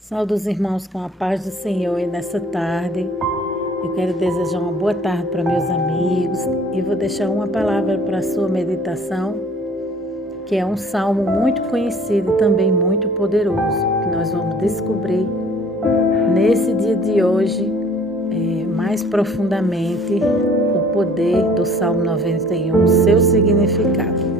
Saúdo os irmãos com a paz do Senhor e nessa tarde eu quero desejar uma boa tarde para meus amigos e vou deixar uma palavra para a sua meditação, que é um salmo muito conhecido e também muito poderoso, que nós vamos descobrir nesse dia de hoje mais profundamente o poder do Salmo 91, seu significado.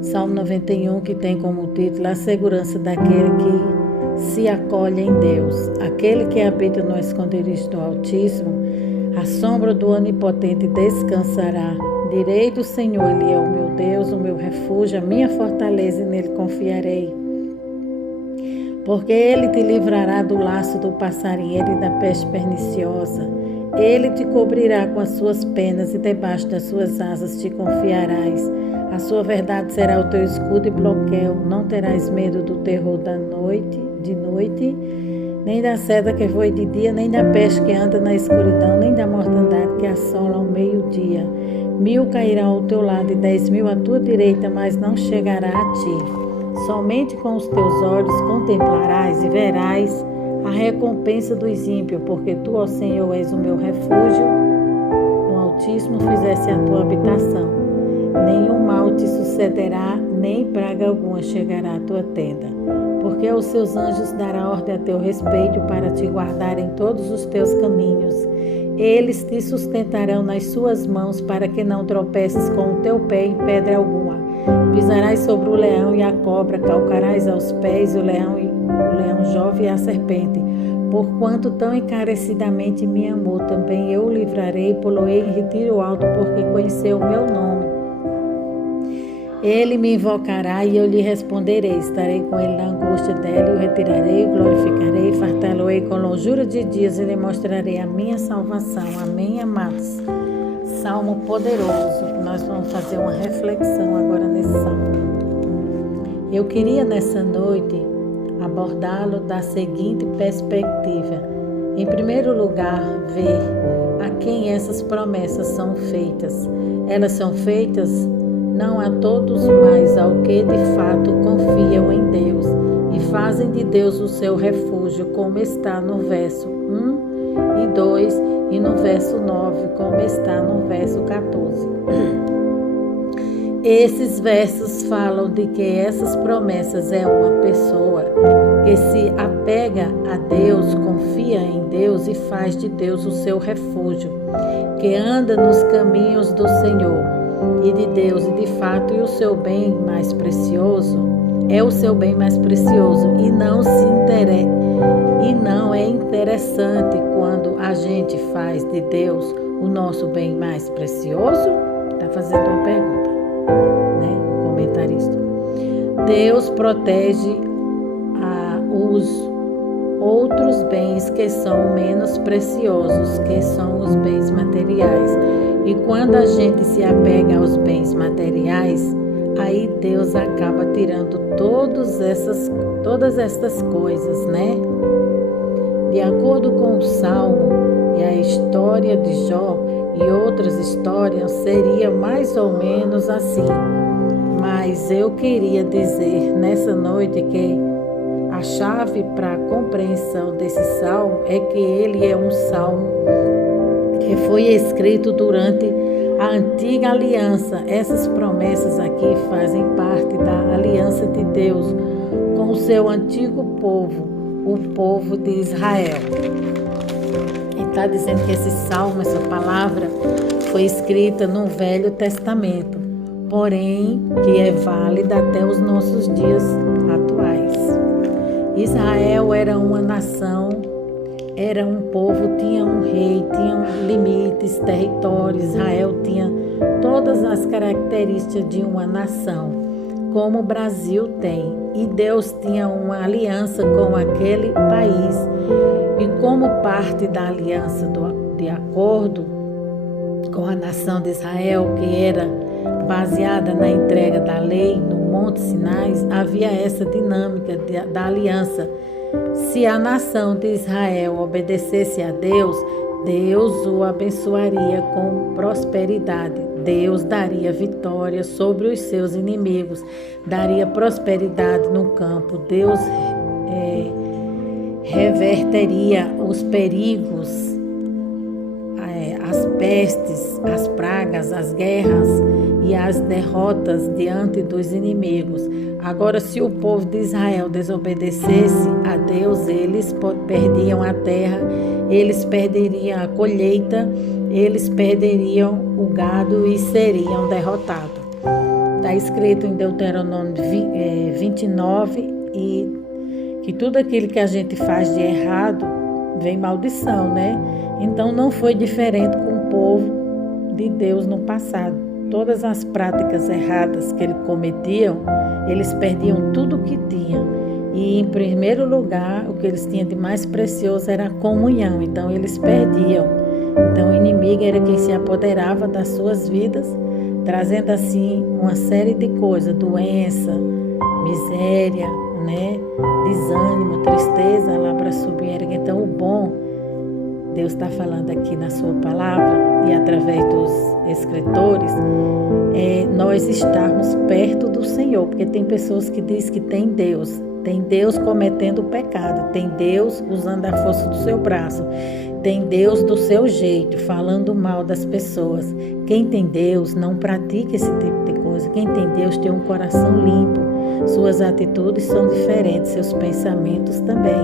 Salmo 91, que tem como título a segurança daquele que se acolhe em Deus, aquele que habita no esconderijo do Altíssimo, à sombra do Onipotente descansará. Direi do Senhor, Ele é o meu Deus, o meu refúgio, a minha fortaleza, e nele confiarei. Porque Ele te livrará do laço do passarinheiro e da peste perniciosa. Ele te cobrirá com as suas penas e debaixo das suas asas te confiarás. A sua verdade será o teu escudo e bloqueio. Não terás medo do terror de noite, nem da seta que voe de dia, nem da peste que anda na escuridão, nem da mortandade que assola ao meio-dia. 1000 cairão ao teu lado e 10.000 à tua direita, mas não chegará a ti. Somente com os teus olhos contemplarás e verás a recompensa dos ímpios, porque tu, ó Senhor, és o meu refúgio. No Altíssimo fizeste a tua habitação. Nenhum mal te sucederá, nem praga alguma chegará à tua tenda. Porque aos seus anjos dará ordem a teu respeito para te guardar em todos os teus caminhos. Eles te sustentarão nas suas mãos para que não tropeces com o teu pé em pedra alguma. Pisarás sobre o leão e a cobra, calcarás aos pés o leão jovem e a serpente. Porquanto tão encarecidamente me amou, também eu o livrarei, poloei em retiro alto, porque conheceu o meu nome. Ele me invocará e eu lhe responderei. Estarei com ele na angústia dela, o retirarei, glorificarei, fartá-lo-ei com longura de dias e lhe mostrarei a minha salvação. Amém, amados? Salmo poderoso. Nós vamos fazer uma reflexão agora nesse salmo. Eu queria nessa noite abordá-lo da seguinte perspectiva. Em primeiro lugar, ver a quem essas promessas são feitas. Elas são feitas não a todos, mas ao que de fato confiam em Deus e fazem de Deus o seu refúgio, como está no verso 1 e 2 e no verso 9, como está no verso 14. Esses versos falam de que essas promessas é uma pessoa que se apega a Deus, confia em Deus e faz de Deus o seu refúgio, que anda nos caminhos do Senhor e de Deus, e de fato, e o seu bem mais precioso é o seu bem mais precioso, e não é interessante quando a gente faz de Deus o nosso bem mais precioso? Está fazendo uma pergunta, né? O comentarista. Deus protege os outros bens que são menos preciosos, que são os bens materiais. E quando a gente se apega aos bens materiais, aí Deus acaba tirando todas essas coisas, né? De acordo com o Salmo e a história de Jó e outras histórias, seria mais ou menos assim. Mas eu queria dizer nessa noite que a chave para a compreensão desse salmo é que ele é um salmo que foi escrito durante a antiga aliança. Essas promessas aqui fazem parte da aliança de Deus com o seu antigo povo, o povo de Israel. E está dizendo que esse salmo, essa palavra, foi escrita no Velho Testamento, porém que é válida até os nossos dias atuais. Israel era uma nação, era um povo, tinha um rei, tinha limites, territórios. Israel tinha todas as características de uma nação, como o Brasil tem. E Deus tinha uma aliança com aquele país. E como parte da aliança, de acordo com a nação de Israel, que era baseada na entrega da lei no Monte Sinai, havia essa dinâmica da aliança. Se a nação de Israel obedecesse a Deus, Deus o abençoaria com prosperidade. Deus daria vitória sobre os seus inimigos, daria prosperidade no campo. Deus reverteria os perigos, as pestes, as pragas, as guerras e as derrotas diante dos inimigos. Agora, se o povo de Israel desobedecesse a Deus, eles perdiam a terra, eles perderiam a colheita, eles perderiam o gado e seriam derrotados. Está escrito em Deuteronômio 29 que tudo aquilo que a gente faz de errado vem maldição, né? Então não foi diferente com o povo de Deus no passado. Todas as práticas erradas que eles cometiam, eles perdiam tudo o que tinham. E em primeiro lugar, o que eles tinham de mais precioso era a comunhão. Então eles perdiam. Então o inimigo era quem se apoderava das suas vidas, trazendo assim uma série de coisas, doença, miséria, né? Desânimo, tristeza lá para subir. Então o bom, Deus está falando aqui na sua palavra e através dos escritores, nós estarmos perto do Senhor, porque tem pessoas que dizem que tem Deus cometendo pecado, tem Deus usando a força do seu braço, tem Deus do seu jeito, falando mal das pessoas. Quem tem Deus não pratica esse tipo de coisa. Quem tem Deus tem um coração limpo, suas atitudes são diferentes, seus pensamentos também.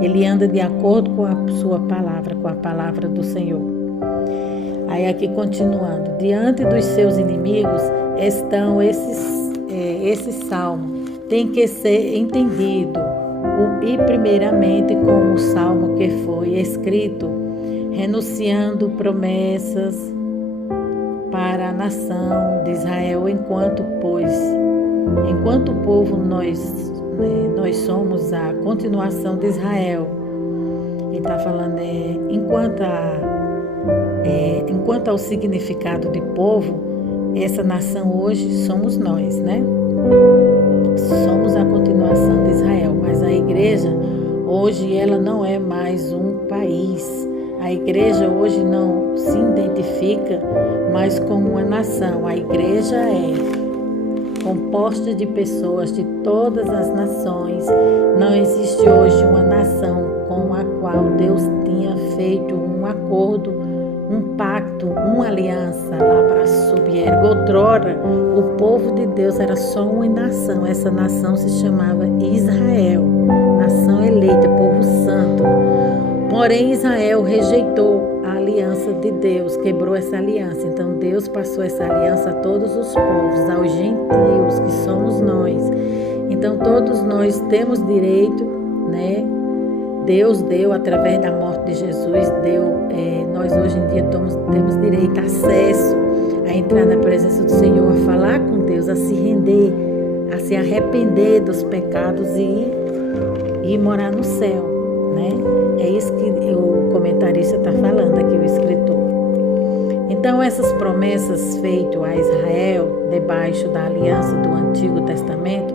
Ele anda de acordo com a sua palavra, com a palavra do Senhor. Aí aqui continuando, diante dos seus inimigos estão esse salmo. Tem que ser entendido e primeiramente como o salmo que foi escrito, renunciando promessas para a nação de Israel, enquanto povo nós somos a continuação de Israel. Ele está falando enquanto ao significado de povo, essa nação hoje somos nós, né? Somos a continuação de Israel, mas a igreja hoje ela não é mais um país. A igreja hoje não se identifica mais como uma nação. A igreja é composta de pessoas de todas as nações. Não existe hoje uma nação com a qual Deus tinha feito um acordo, um pacto, uma aliança lá para subir. Outrora, o povo de Deus era só uma nação. Essa nação se chamava Israel, nação eleita, povo santo. Porém, Israel rejeitou a aliança de Deus, quebrou essa aliança. Então, Deus passou essa aliança a todos os povos, aos gentios, que somos nós. Então, todos nós temos direito, né? Deus deu, através da morte de Jesus, nós hoje em dia temos direito, acesso a entrar na presença do Senhor, a falar com Deus, a se render, a se arrepender dos pecados e morar no céu, né? É isso que o comentarista está falando aqui, o escritor. Então, essas promessas feitas a Israel, debaixo da aliança do Antigo Testamento,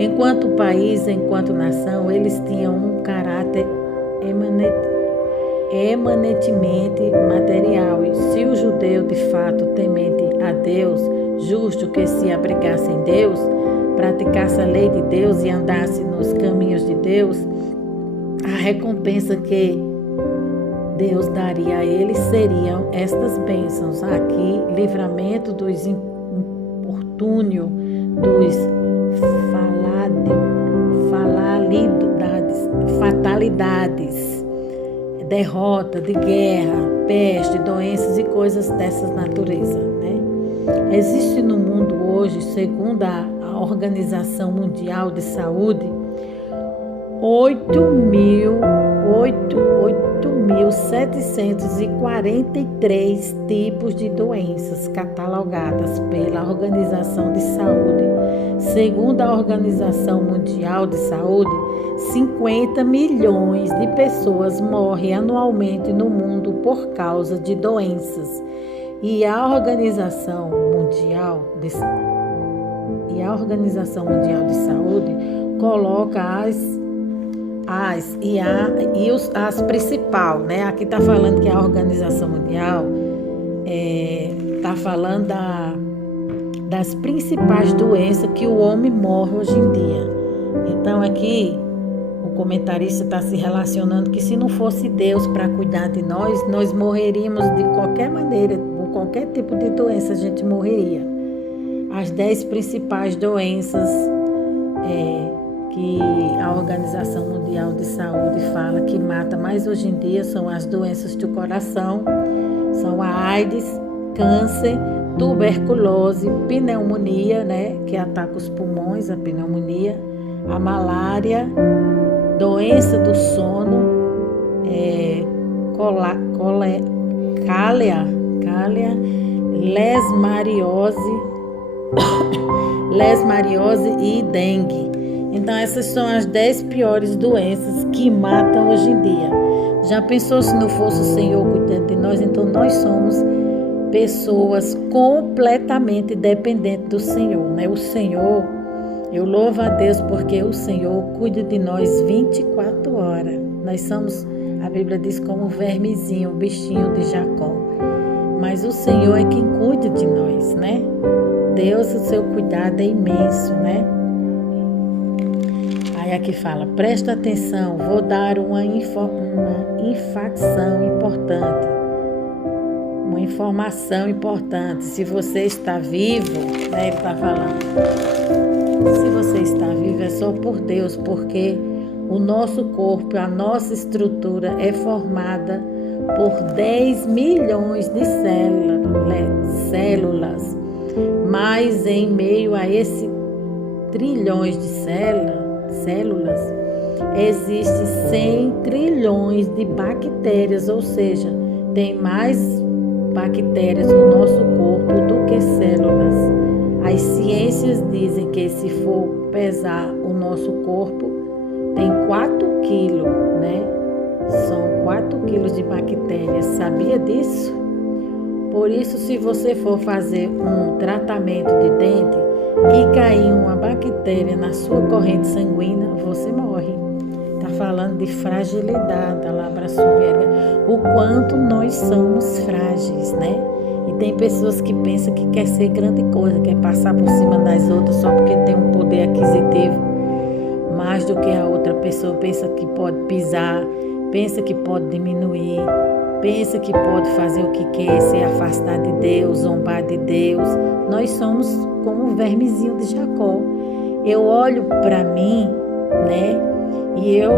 enquanto país, enquanto nação, eles tinham um caráter eminentemente material. E se o judeu, de fato, temente a Deus, justo que se abrigasse em Deus, praticasse a lei de Deus e andasse nos caminhos de Deus, a recompensa que Deus daria a eles seriam estas bênçãos. Aqui, livramento dos importúnios, dos fatalidades, derrota de guerra, peste, doenças e coisas dessas natureza, né? Existe no mundo hoje, segundo a Organização Mundial de Saúde, 8.743 tipos de doenças catalogadas pela Organização de Saúde. Segundo a Organização Mundial de Saúde, 50 milhões de pessoas morrem anualmente no mundo por causa de doenças. E a Organização Mundial de Saúde coloca as principais, né? Aqui está falando que a Organização Mundial está falando das principais doenças que o homem morre hoje em dia. Então aqui o comentarista está se relacionando que se não fosse Deus para cuidar de nós morreríamos de qualquer maneira, por qualquer tipo de doença a gente morreria. As 10 principais doenças que a Organização Mundial de Saúde fala que mata mais hoje em dia são as doenças do coração, são a AIDS, câncer, tuberculose, pneumonia, né, que ataca os pulmões, a pneumonia, a malária, doença do sono, cália, lesmariose e dengue. Então essas são as 10 piores doenças que matam hoje em dia. Já pensou se não fosse o Senhor cuidando de nós? Então nós somos pessoas completamente dependentes do Senhor, né? O Senhor, eu louvo a Deus porque o Senhor cuida de nós 24 horas. Nós somos, a Bíblia diz, como o vermezinho, o bichinho de Jacó. Mas o Senhor é quem cuida de nós, né? Deus, o seu cuidado é imenso, né? Aí aqui fala, presta atenção, vou dar uma informação importante. Se você está vivo, né? Ele está falando. Se você está vivo é só por Deus, porque o nosso corpo, a nossa estrutura é formada por 10 milhões de células. Mas em meio a esses trilhões de células, existem 100 trilhões de bactérias, ou seja, tem mais bactérias no nosso corpo do que células. As ciências dizem que se for pesar o nosso corpo, tem 4 quilos, né? São 4 quilos de bactérias. Sabia disso? Por isso, se você for fazer um tratamento de dente e cair uma bactéria na sua corrente sanguínea, você morre. Está falando de fragilidade, a labra subiega, o quanto nós somos frágeis, né? E tem pessoas que pensam que quer ser grande coisa, quer passar por cima das outras só porque tem um poder aquisitivo mais do que a outra pessoa, pensa que pode pisar, pensa que pode diminuir, pensa que pode fazer o que quer, se afastar de Deus, zombar de Deus. Nós somos como o vermezinho de Jacó. Eu olho para mim, né? E eu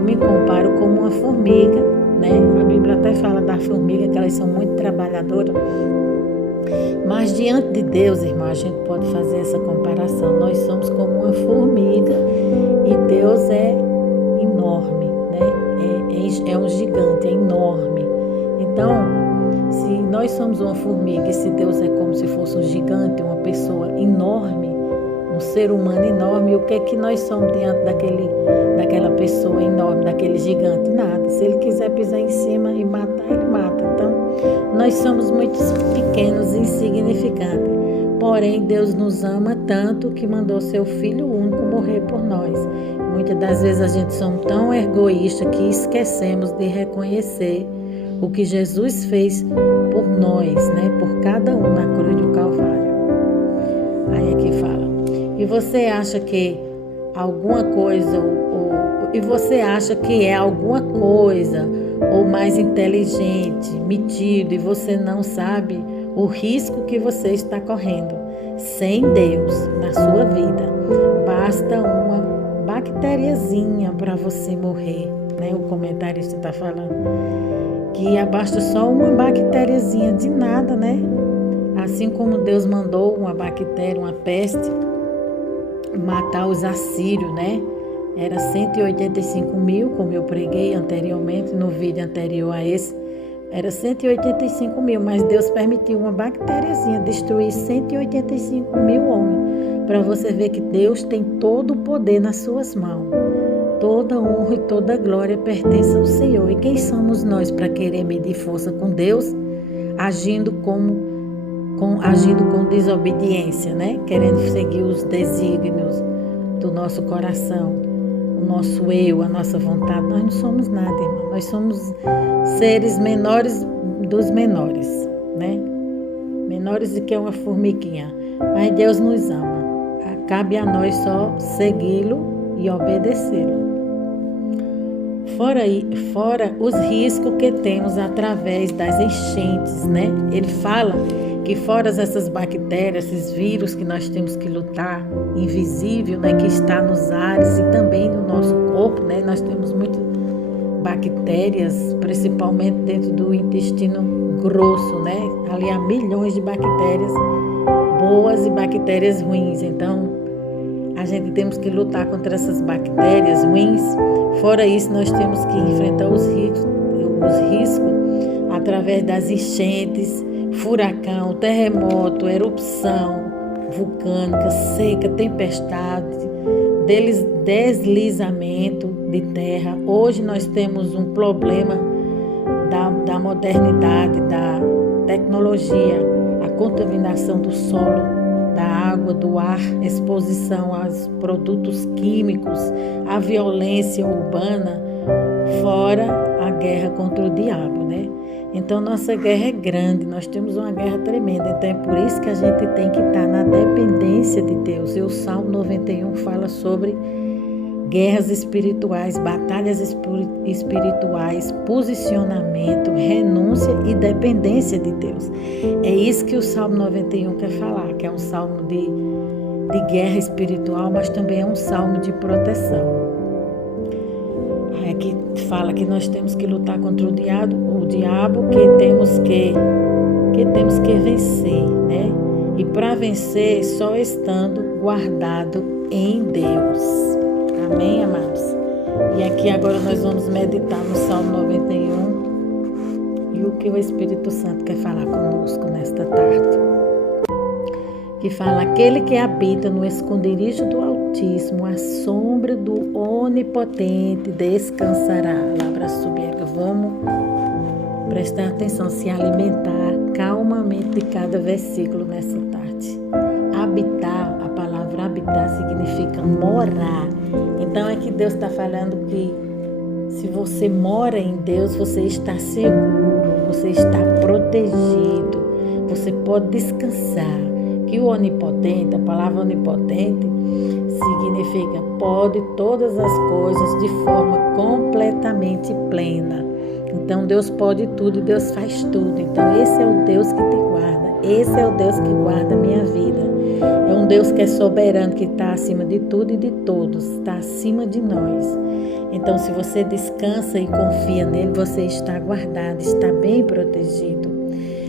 me comparo como uma formiga, né? A Bíblia até fala da formiga, que elas são muito trabalhadoras. Mas diante de Deus, irmão, a gente pode fazer essa comparação. Nós somos como uma formiga e Deus é enorme, né? É um gigante, é enorme. Então, se nós somos uma formiga e se Deus é como se fosse um gigante, uma pessoa enorme, um ser humano enorme, o que é que nós somos diante daquela pessoa enorme, daquele gigante? Nada. Se ele quiser pisar em cima e matar, ele mata. Então, nós somos muito pequenos, insignificantes. Porém, Deus nos ama tanto que mandou seu Filho único morrer por nós. Muitas das vezes a gente somos tão egoístas que esquecemos de reconhecer o que Jesus fez por nós, né? Por cada um na cruz do Calvário. Aí aqui fala. E você acha que alguma coisa, e você acha que é alguma coisa ou mais inteligente, metido, e você não sabe o risco que você está correndo. Sem Deus na sua vida, basta uma bactériazinha para você morrer, né? O comentarista está falando que basta só uma bactériazinha de nada, né? Assim como Deus mandou uma bactéria, uma peste, matar os assírios, né? Era 185 mil, como eu preguei anteriormente, no vídeo anterior a esse. Era 185 mil, mas Deus permitiu uma bactériazinha destruir 185 mil homens. Para você ver que Deus tem todo o poder nas suas mãos. Toda honra e toda glória pertence ao Senhor. E quem somos nós para querer medir força com Deus, agindo com desobediência, né? Querendo seguir os desígnios do nosso coração, o nosso eu, a nossa vontade. Nós não somos nada, irmão. Nós somos seres menores dos menores, né? Menores do que uma formiguinha. Mas Deus nos ama. Cabe a nós só segui-lo e obedecê-lo. Fora os riscos que temos através das enchentes, né? Ele fala que fora essas bactérias, esses vírus que nós temos que lutar, invisível, né? Que está nos ares e também no nosso corpo, né? Nós temos muitas bactérias, principalmente dentro do intestino grosso, né? Ali há milhões de bactérias boas e bactérias ruins. Então, a gente temos que lutar contra essas bactérias ruins. Fora isso, nós temos que enfrentar os riscos através das enchentes, furacão, terremoto, erupção vulcânica, seca, tempestade, deslizamento de terra. Hoje nós temos um problema da modernidade, da tecnologia, a contaminação do solo, da água, do ar, exposição aos produtos químicos, a violência urbana, fora a guerra contra o diabo, né? Então nossa guerra é grande, nós temos uma guerra tremenda, então é por isso que a gente tem que estar na dependência de Deus. E o Salmo 91 fala sobre guerras espirituais, batalhas espirituais, posicionamento, renúncia e dependência de Deus. É isso que o Salmo 91 quer falar, que é um salmo de guerra espiritual, mas também é um salmo de proteção. Aqui fala que nós temos que lutar contra o diabo, que temos que vencer, né? E para vencer, só estando guardado em Deus. Amém, amados? E aqui agora nós vamos meditar no Salmo 91 e o que o Espírito Santo quer falar conosco nesta tarde. Que fala: aquele que habita no esconderijo do Altíssimo, à sombra do Onipotente descansará. Palavra subir, vamos prestar atenção, se alimentar calmamente de cada versículo nessa tarde. Habitar, a palavra habitar significa morar. Então é que Deus está falando que se você mora em Deus, você está seguro, você está protegido, você pode descansar. Que o onipotente, a palavra onipotente, significa pode todas as coisas de forma completamente plena. Então Deus pode tudo e Deus faz tudo. Então esse é o Deus que te guarda, esse é o Deus que guarda a minha vida. É um Deus que é soberano, que está acima de tudo e de todos, está acima de nós. Então se você descansa e confia nele, você está guardado, está bem protegido.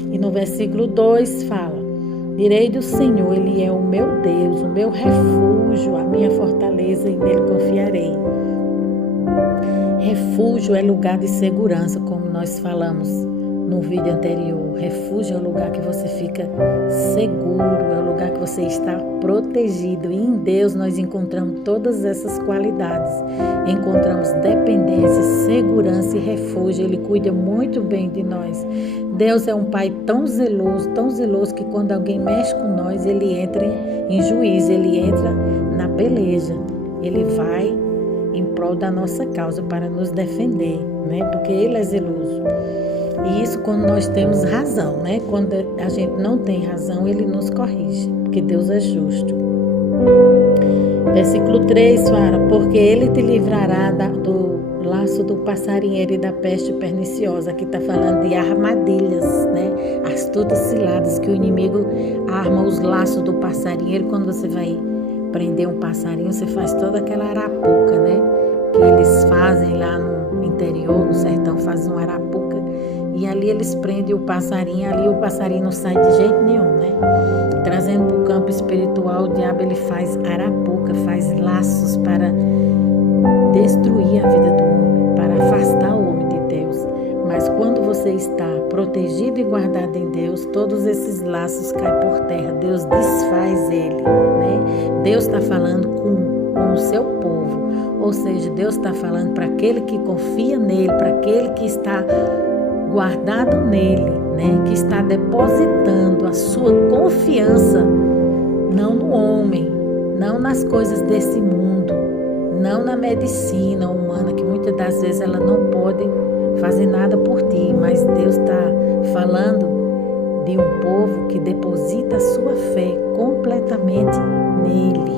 E no versículo 2 fala: direi do Senhor, Ele é o meu Deus, o meu refúgio, a minha fortaleza, e nele confiarei. Refúgio é lugar de segurança, como nós falamos no vídeo anterior. Refúgio é o lugar que você fica seguro, é o lugar que você está protegido. E em Deus nós encontramos todas essas qualidades. Encontramos dependência, segurança e refúgio. Ele cuida muito bem de nós. Deus é um Pai tão zeloso que quando alguém mexe com nós, Ele entra em juízo, Ele entra na peleja. Ele vai em prol da nossa causa para nos defender, né? Porque Ele é zeloso. E isso quando nós temos razão, né? Quando a gente não tem razão, Ele nos corrige, porque Deus é justo. Versículo 3 fala: porque Ele te livrará do laço do passarinheiro e da peste perniciosa. Aqui está falando de armadilhas, né? Astutas ciladas que o inimigo arma, os laços do passarinheiro. Quando você vai prender um passarinho, você faz toda aquela arapuca, né? Que eles fazem lá no interior, no sertão, fazem uma arapuca. E ali eles prendem o passarinho, ali o passarinho não sai de jeito nenhum, né? Trazendo para o campo espiritual, o diabo ele faz arapuca, faz laços para destruir a vida do homem, para afastar o homem de Deus. Mas quando você está protegido e guardado em Deus, todos esses laços caem por terra. Deus desfaz ele, né? Deus está falando com o seu povo, ou seja, Deus está falando para aquele que confia nele, para aquele que está guardado nele, né? Que está depositando a sua confiança não no homem, não nas coisas desse mundo, não na medicina humana, que muitas das vezes ela não pode fazer nada por ti, mas Deus está falando de um povo que deposita a sua fé completamente nele,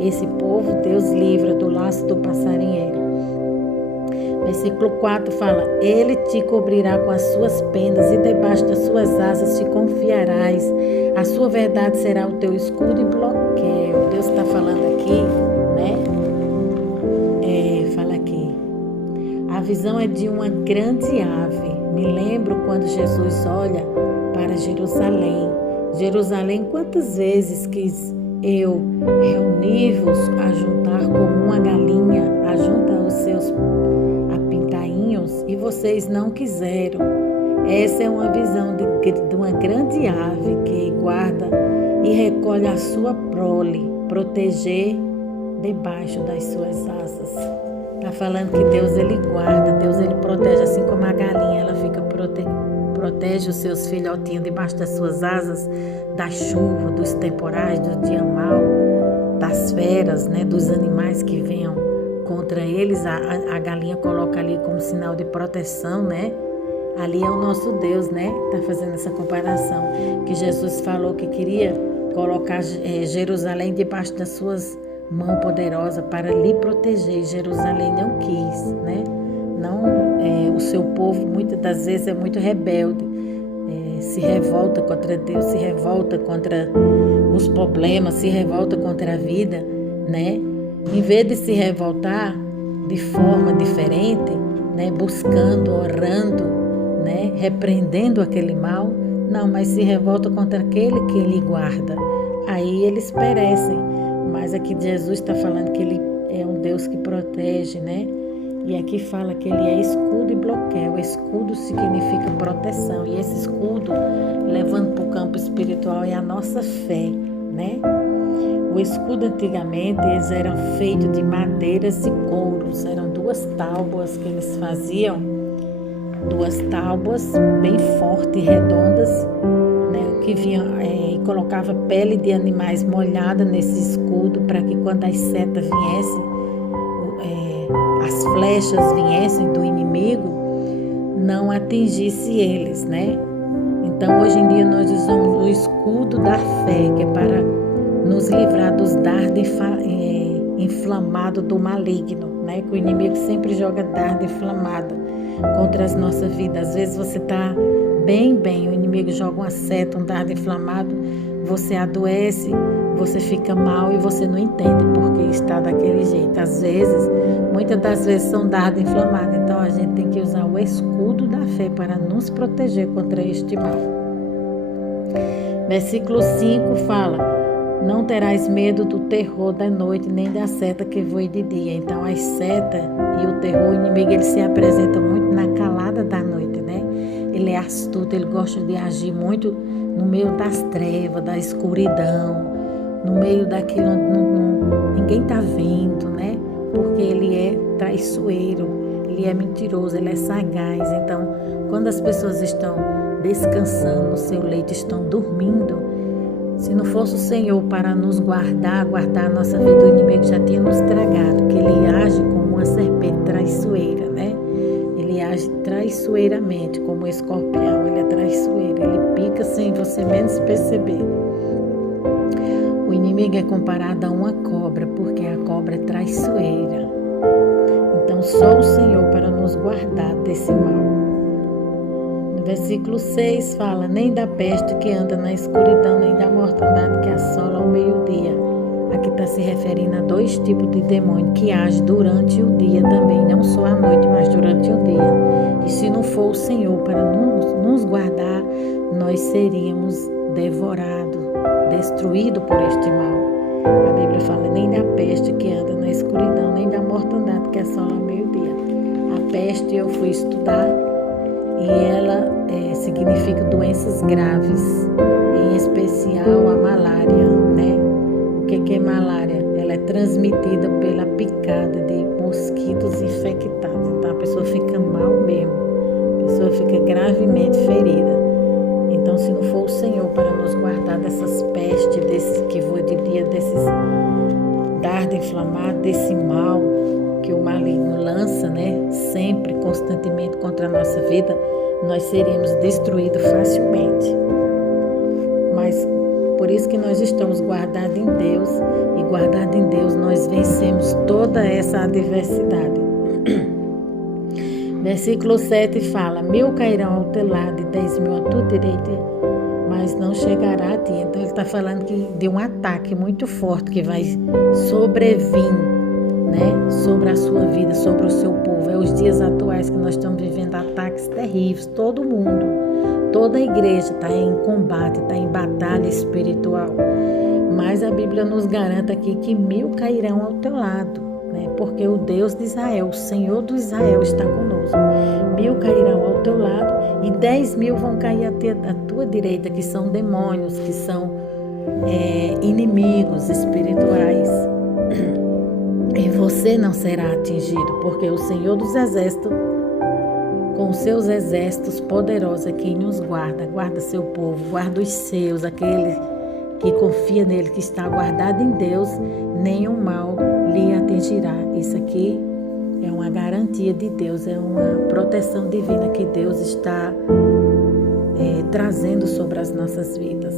Esse povo Deus livra do laço do passarinheiro. Versículo 4 fala: Ele te cobrirá com as suas penas e debaixo das suas asas te confiarás. A sua verdade será o teu escudo e bloqueio. Deus está falando aqui, né? Fala aqui. A visão é de uma grande ave. Me lembro quando Jesus olha para Jerusalém. Jerusalém, quantas vezes quis eu reunir-vos a juntar como uma galinha ajunta os seus apintainhos e vocês não quiseram. Essa é uma visão de uma grande ave que guarda e recolhe a sua prole, proteger debaixo das suas asas. Está falando que Deus ele guarda, Deus ele protege, assim como a galinha ela fica protege os seus filhotinhos debaixo das suas asas, da chuva, dos temporais, do dia mau, das feras, né, dos animais que venham contra eles. A galinha coloca ali como sinal de proteção, né? Ali é o nosso Deus, né? Está fazendo essa comparação, que Jesus falou que queria colocar Jerusalém debaixo das suas mãos poderosas para lhe proteger. Jerusalém não quis, né? O seu povo muitas das vezes é muito rebelde, se revolta contra Deus, se revolta contra os problemas, se revolta contra a vida, né? Em vez de se revoltar de forma diferente, né? Buscando, orando, né? Repreendendo aquele mal, não, mas se revolta contra aquele que lhe guarda. Aí eles perecem. Mas aqui Jesus está falando que ele é um Deus que protege, né? E aqui fala que ele é escudo e bloqueio. Escudo significa proteção. E esse escudo, levando para o campo espiritual, é a nossa fé, né? O escudo antigamente, eles eram feitos de madeiras e couros. Eram duas tábuas que eles faziam. Duas tábuas bem fortes e redondas, né? Que vinha e colocava pele de animais molhada nesse escudo para que quando as setas viessem, as flechas viessem do inimigo, não atingisse eles, né? Então, hoje em dia, nós usamos o escudo da fé, que é para nos livrar dos dardos inflamados do maligno, né? Que o inimigo sempre joga dardo inflamado contra as nossas vidas. Às vezes você está bem, o inimigo joga uma seta, um dardo inflamado, você adoece, você fica mal e você não entende porque está daquele jeito. Às vezes, muitas das vezes são dardos inflamados. Então a gente tem que usar o escudo da fé para nos proteger contra este mal. Versículo 5 fala: Não terás medo do terror da noite, nem da seta que voe de dia. Então as setas e o terror, o inimigo, ele se apresenta muito na calada da noite, né? Ele é astuto, ele gosta de agir muito no meio das trevas, da escuridão, no meio daquilo onde ninguém está vendo, né? Porque ele é traiçoeiro, ele é mentiroso, ele é sagaz. Então, quando as pessoas estão descansando no seu leito, estão dormindo, se não fosse o Senhor para nos guardar a nossa vida, o inimigo já tinha nos tragado, que ele age como uma serpente traiçoeira, né? Ele age traiçoeiramente, como o escorpião, ele é traiçoeiro, ele pica sem você menos perceber. O inimigo é comparado a uma cobra, porque a cobra é traiçoeira. Então, só o Senhor para nos guardar desse mal. No versículo 6 fala: Nem da peste que anda na escuridão, nem da mortandade que assola ao meio-dia. Aqui está se referindo a dois tipos de demônio que agem durante o dia também, não só à noite, mas durante o dia. E se não for o Senhor para nos guardar, nós seríamos devorados, destruídos por este mal. A Bíblia fala: nem da peste que anda na escuridão, nem da mortandade que assola ao meio-dia. A peste eu fui estudar e ela significa doenças graves, em especial a malária, né? O que é malária? Ela é transmitida pela picada de mosquitos infectados. Então a pessoa fica mal mesmo, a pessoa fica gravemente ferida. Então, se não for o Senhor para nos guardar dessas pestes, desses que voam de dia, desses dardos inflamados, desse mal que o maligno lança, né? Sempre, constantemente contra a nossa vida, nós seríamos destruídos facilmente. Mas por isso que nós estamos guardados em Deus, e guardados em Deus nós vencemos toda essa adversidade. Versículo 7 fala: 1000 cairão ao teu lado e 10.000 à tua direita, mas não chegará a ti. Então ele está falando de um ataque muito forte que vai sobrevir, né, sobre a sua vida, sobre o seu povo. É os dias atuais que nós estamos vivendo ataques terríveis. Todo mundo, toda a igreja está em combate, está em batalha espiritual. Mas a Bíblia nos garante aqui que 1000 cairão ao teu lado, né? Porque o Deus de Israel, o Senhor do Israel está conosco. 1000 cairão ao teu lado e 10.000 vão cair à tua direita, que são demônios, que são inimigos espirituais. E você não será atingido, porque o Senhor dos Exércitos, com os seus exércitos poderosos, é quem nos guarda, guarda seu povo, guarda os seus, aquele que confia nele, que está guardado em Deus, nenhum mal lhe atingirá. Isso aqui é uma garantia de Deus, é uma proteção divina que Deus está trazendo sobre as nossas vidas.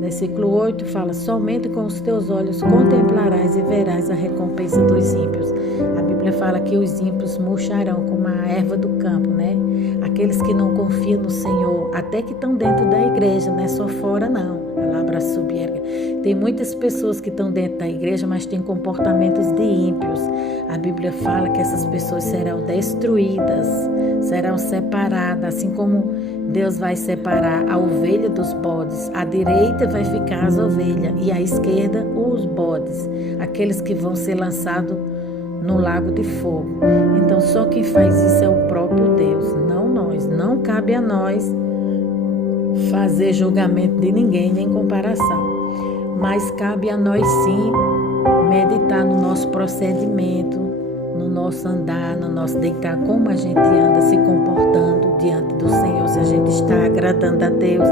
Versículo 8 fala: somente com os teus olhos contemplarás e verás a recompensa dos ímpios. A Bíblia fala que os ímpios murcharão como a erva do campo, né? Aqueles que não confiam no Senhor, até que estão dentro da igreja, não é só fora não. Tem muitas pessoas que estão dentro da igreja, mas têm comportamentos de ímpios. A Bíblia fala que essas pessoas serão destruídas, serão separadas, assim como Deus vai separar a ovelha dos bodes. À direita vai ficar as ovelhas e à esquerda os bodes, aqueles que vão ser lançados no lago de fogo. Então só quem faz isso é o próprio Deus, não nós. Não cabe a nós fazer julgamento de ninguém, nem comparação. Mas cabe a nós sim meditar no nosso procedimento, no nosso andar, no nosso deitar, como a gente anda se comportando diante do Senhor, se a gente está agradando a Deus.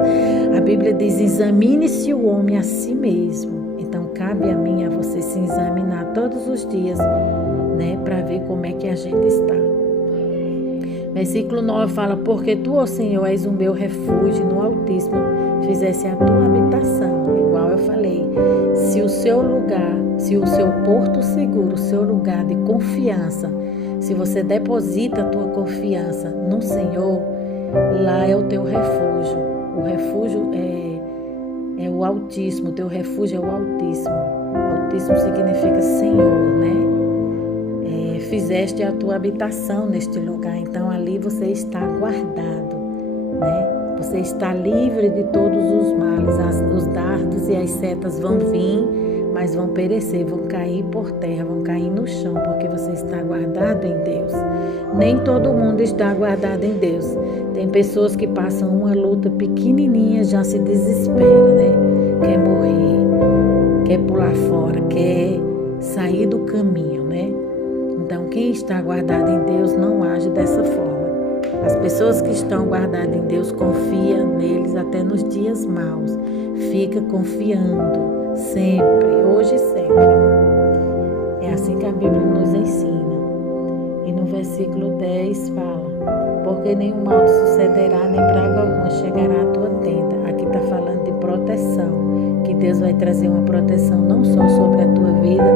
A Bíblia diz: examine-se o homem a si mesmo. Então cabe a mim, a você se examinar todos os dias, né, para ver como é que a gente está. Versículo 9 fala: porque tu, ó Senhor, és o meu refúgio, no Altíssimo fizesse a tua habitação. Igual eu falei, se o seu lugar, se o seu porto seguro, o seu lugar de confiança, se você deposita a tua confiança no Senhor, lá é o teu refúgio. O refúgio é o Altíssimo, o teu refúgio é o Altíssimo. O Altíssimo significa Senhor, né? Fizeste a tua habitação neste lugar, então ali você está guardado, né? Você está livre de todos os males. Os dardos e as setas vão vir, mas vão perecer, vão cair por terra, vão cair no chão, porque você está guardado em Deus. Nem todo mundo está guardado em Deus. Tem pessoas que passam uma luta pequenininha, já se desespera, né? Quer morrer, quer pular fora, quer sair do caminho, né? Então, quem está guardado em Deus não age dessa forma. As pessoas que estão guardadas em Deus confiam neles até nos dias maus. Fica confiando sempre, hoje e sempre. É assim que a Bíblia nos ensina. E no versículo 10 fala: porque nenhum mal te sucederá, nem praga alguma chegará à tua tenda. Aqui está falando de proteção, que Deus vai trazer uma proteção não só sobre a tua vida,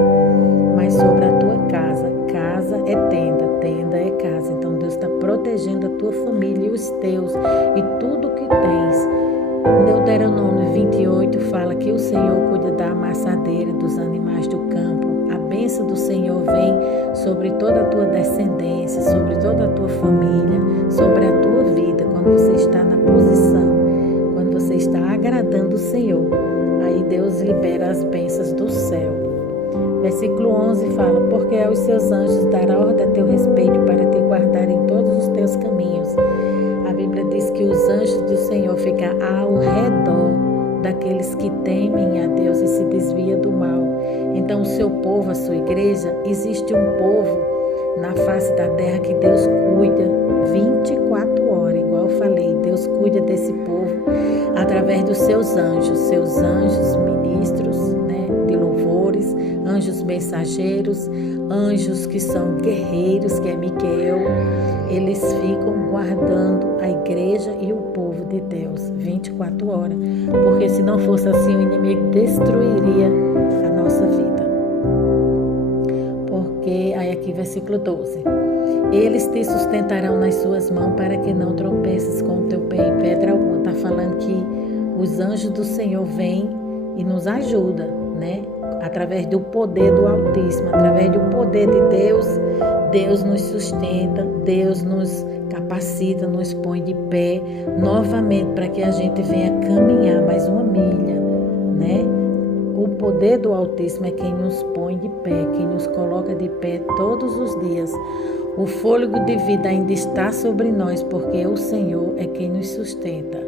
mas sobre a tua casa. Casa é tenda, tenda é casa. Então Deus está protegendo a tua família e os teus e tudo que tens. Deuteronômio 28 fala que o Senhor cuida da amassadeira, dos animais do campo. A bênção do Senhor vem sobre toda a tua descendência, sobre toda a tua família, sobre a tua vida, quando você está na posição, quando você está agradando o Senhor. Aí Deus libera as bênçãos do céu. Versículo 11 fala: porque aos seus anjos dará ordem a teu respeito para te guardar em todos os teus caminhos. A Bíblia diz que os anjos do Senhor ficam ao redor daqueles que temem a Deus e se desviam do mal. Então o seu povo, a sua igreja, existe um povo na face da terra que Deus cuida, 24 horas, igual eu falei. Deus cuida desse povo através dos seus anjos ministros, né, de louvores, anjos mensageiros, anjos que são guerreiros, que é Miquel. Eles ficam guardando a igreja e o povo de Deus 24 horas, porque se não fosse assim, o inimigo destruiria a nossa vida. Porque, aí aqui versículo 12, eles te sustentarão nas suas mãos para que não tropeces com o teu pé em pedra alguma. Está falando que os anjos do Senhor vêm e nos ajudam, né? Através do poder do Altíssimo, através do poder de Deus, Deus nos sustenta, Deus nos capacita, nos põe de pé novamente para que a gente venha caminhar mais uma milha, né? O poder do Altíssimo é quem nos põe de pé, quem nos coloca de pé todos os dias. O fôlego de vida ainda está sobre nós, porque o Senhor é quem nos sustenta.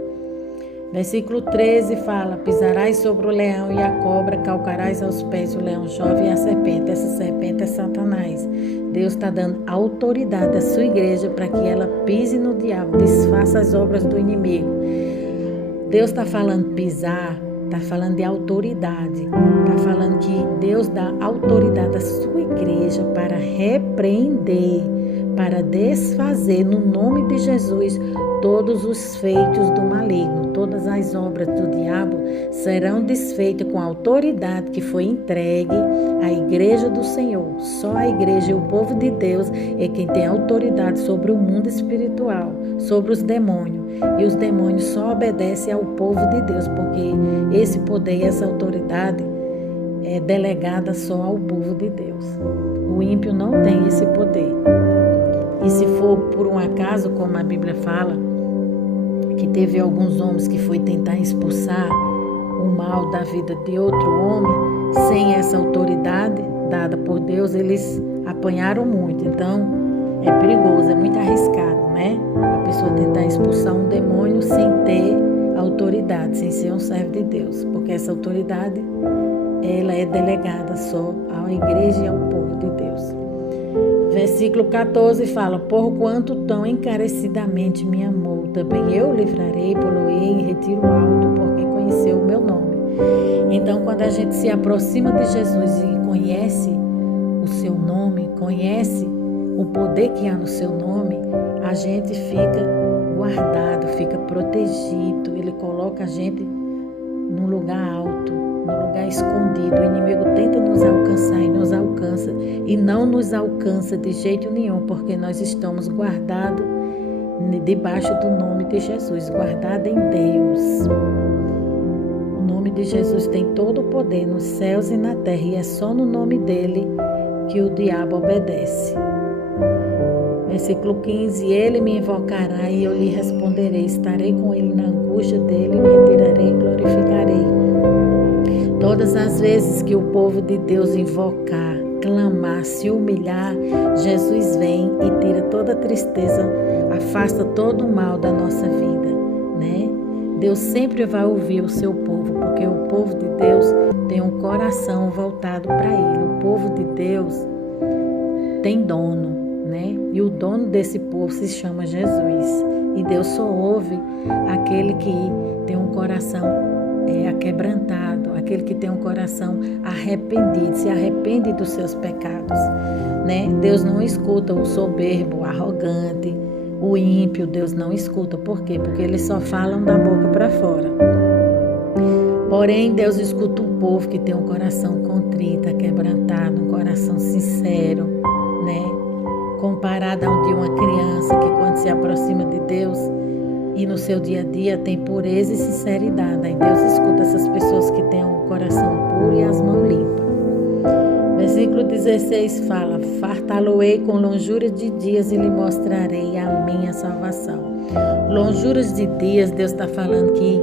Versículo 13 fala: pisarás sobre o leão e a cobra, calcarás aos pés o leão jovem e a serpente. Essa serpente é Satanás. Deus está dando autoridade à sua igreja para que ela pise no diabo, desfaça as obras do inimigo. Deus está falando pisar, está falando de autoridade. Está falando que Deus dá autoridade à sua igreja para repreender, para desfazer no nome de Jesus todos os feitos do maligno. Todas as obras do diabo serão desfeitas com a autoridade que foi entregue à igreja do Senhor. Só a igreja e o povo de Deus é quem tem autoridade sobre o mundo espiritual, sobre os demônios. E os demônios só obedecem ao povo de Deus, porque esse poder e essa autoridade é delegada só ao povo de Deus. O ímpio não tem esse poder. E se for por um acaso, como a Bíblia fala, que teve alguns homens que foi tentar expulsar o mal da vida de outro homem, sem essa autoridade dada por Deus, eles apanharam muito. Então, é perigoso, é muito arriscado, né? A pessoa tentar expulsar um demônio sem ter autoridade, sem ser um servo de Deus, porque essa autoridade, ela é delegada só à igreja e ao povo de Deus. Versículo 14 fala: porquanto tão encarecidamente me amou, também eu livrarei, poloei em retiro alto, porque conheceu o meu nome. Então, quando a gente se aproxima de Jesus e conhece o seu nome, conhece o poder que há no seu nome, a gente fica guardado, fica protegido. Ele coloca a gente num lugar alto, num lugar escondido. O inimigo tenta nos alcançar e nos alcança, e não nos alcança de jeito nenhum, porque nós estamos guardados debaixo do nome de Jesus, guardado em Deus. O nome de Jesus tem todo o poder nos céus e na terra, e é só no nome dele que o diabo obedece. Versículo 15: ele me invocará e eu lhe responderei, estarei com ele na angústia dele, o retirarei e glorificarei. Todas as vezes que o povo de Deus invocar, clamar, se humilhar, Jesus vem e tira toda a tristeza, afasta todo o mal da nossa vida, né? Deus sempre vai ouvir o seu povo, porque o povo de Deus tem um coração voltado para ele. O povo de Deus tem dono, né? E o dono desse povo se chama Jesus. E Deus só ouve aquele que tem um coração aquebrantado, aquele que tem um coração arrependido, se arrepende dos seus pecados, né? Deus não escuta o soberbo, o arrogante, o ímpio. Deus não escuta. Por quê? Porque eles só falam da boca para fora. Porém, Deus escuta um povo que tem um coração contrito, quebrantado, um coração sincero, né? Comparado ao de uma criança que, quando se aproxima de Deus e no seu dia a dia, tem pureza e sinceridade. Aí Deus escuta essas pessoas que têm um coração puro e as mãos limpas. Versículo 16 fala: fartá-lo-ei com lonjuras de dias e lhe mostrarei a minha salvação. Lonjuras de dias, Deus está falando que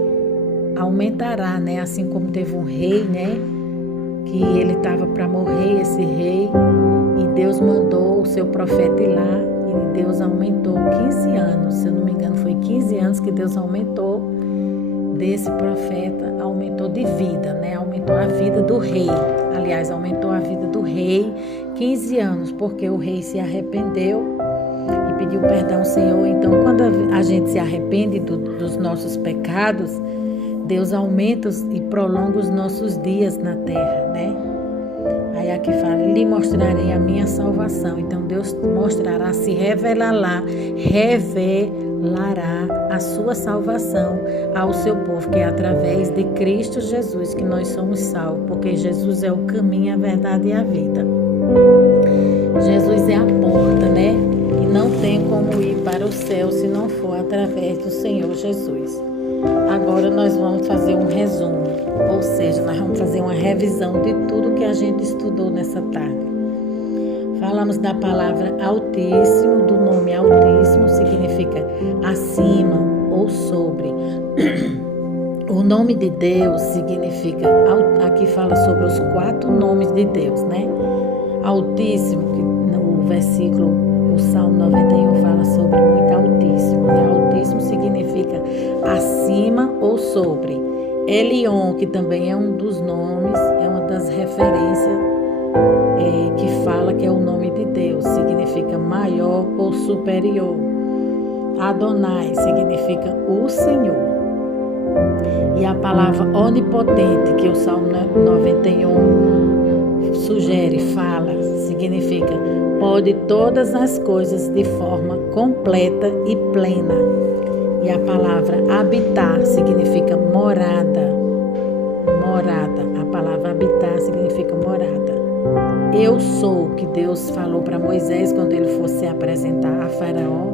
aumentará, né? Assim como teve um rei, né? Que ele estava para morrer, esse rei, e Deus mandou o seu profeta ir lá, e Deus aumentou 15 anos, se eu não me engano, foi 15 anos que Deus aumentou desse profeta, aumentou de vida, né? Aumentou a vida do rei. Aliás, aumentou a vida do rei 15 anos, porque o rei se arrependeu e pediu perdão ao Senhor. Então, quando a gente se arrepende dos nossos pecados, Deus aumenta e prolonga os nossos dias na terra, né? Aí aqui fala, lhe mostrarei a minha salvação. Então Deus mostrará, se revelará a sua salvação ao seu povo, que é através de Cristo Jesus que nós somos salvos, porque Jesus é o caminho, a verdade e a vida. Jesus é a porta, né? E não tem como ir para o céu se não for através do Senhor Jesus. Agora nós vamos fazer um resumo, ou seja, nós vamos fazer uma revisão de tudo que a gente estudou nessa tarde. Falamos da palavra Altíssimo, do nome Altíssimo, significa acima ou sobre. O nome de Deus significa, aqui fala sobre os 4 nomes de Deus, né? Altíssimo, que no versículo, o Salmo 91 fala sobre muito altíssimo, né? Altíssimo significa acima ou sobre. Elion, que também é um dos nomes, é uma das referências que fala que é o nome de Deus, significa maior ou superior. Adonai significa o Senhor. E a palavra onipotente, que o Salmo 91 sugere, fala, significa pode todas as coisas de forma completa e plena. E a palavra habitar significa morada. Morada. A palavra habitar significa morada. Eu sou, que Deus falou para Moisés quando ele fosse apresentar a Faraó,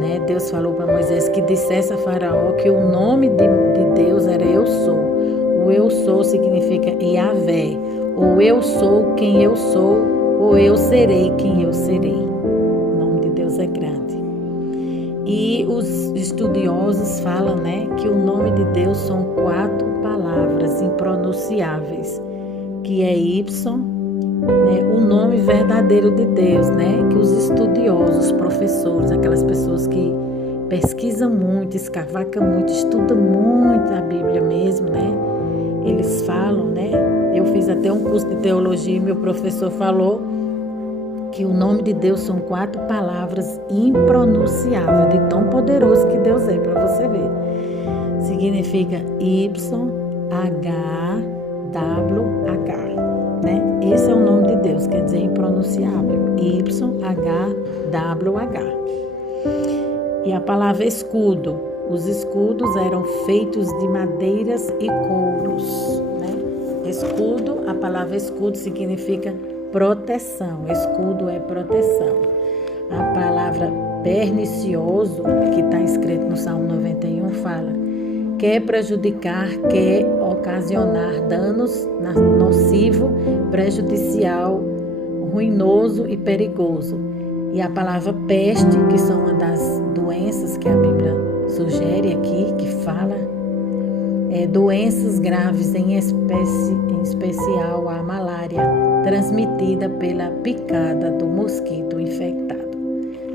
né? Deus falou para Moisés que dissesse a Faraó que o nome de Deus era Eu Sou. O Eu Sou significa Yahvé. Ou eu sou quem eu sou, ou eu serei quem eu serei. O nome de Deus é grande. E os estudiosos falam, né, que o nome de Deus são 4 palavras impronunciáveis, que é Y, né, o nome verdadeiro de Deus, né, que os estudiosos, professores, aquelas pessoas que pesquisam muito, escavacam muito, estudam muito a Bíblia mesmo, né, eles falam, né, eu fiz até um curso de teologia e meu professor falou que o nome de Deus são 4 palavras impronunciáveis, de tão poderoso que Deus é, para você ver. Significa YHWH, né? Esse é o nome de Deus, quer dizer impronunciável. YHWH. E a palavra escudo. Os escudos eram feitos de madeiras e couros, né? Escudo, a palavra escudo significa proteção. Escudo é proteção. A palavra pernicioso, que está escrito no Salmo 91, fala: quer prejudicar, quer ocasionar danos nocivo, prejudicial, ruinoso e perigoso. E a palavra peste, que são uma das doenças que a Bíblia sugere aqui, que fala, doenças graves, em especial a malária, transmitida pela picada do mosquito infectado.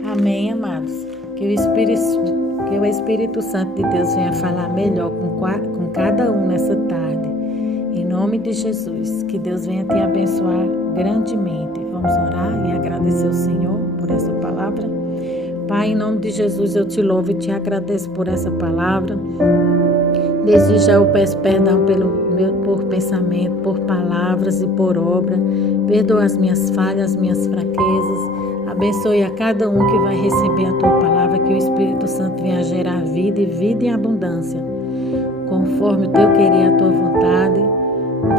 Amém, amados? Que o Espírito Santo de Deus venha falar melhor com cada um nessa tarde. Em nome de Jesus, que Deus venha te abençoar grandemente. Vamos orar e agradecer ao Senhor por essa palavra. Pai, em nome de Jesus, eu te louvo e te agradeço por essa palavra. Desde já eu peço perdão por pensamento, por palavras e por obra. Perdoa as minhas falhas, as minhas fraquezas. Abençoe a cada um que vai receber a tua palavra, que o Espírito Santo venha gerar vida e vida em abundância. Conforme o teu querer e a tua vontade,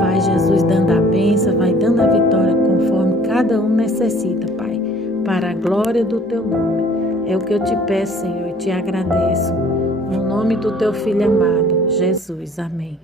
vai Jesus dando a bênção, vai dando a vitória conforme cada um necessita, Pai, para a glória do teu nome. É o que eu te peço, Senhor, e te agradeço. No nome do teu Filho amado, Jesus. Amém.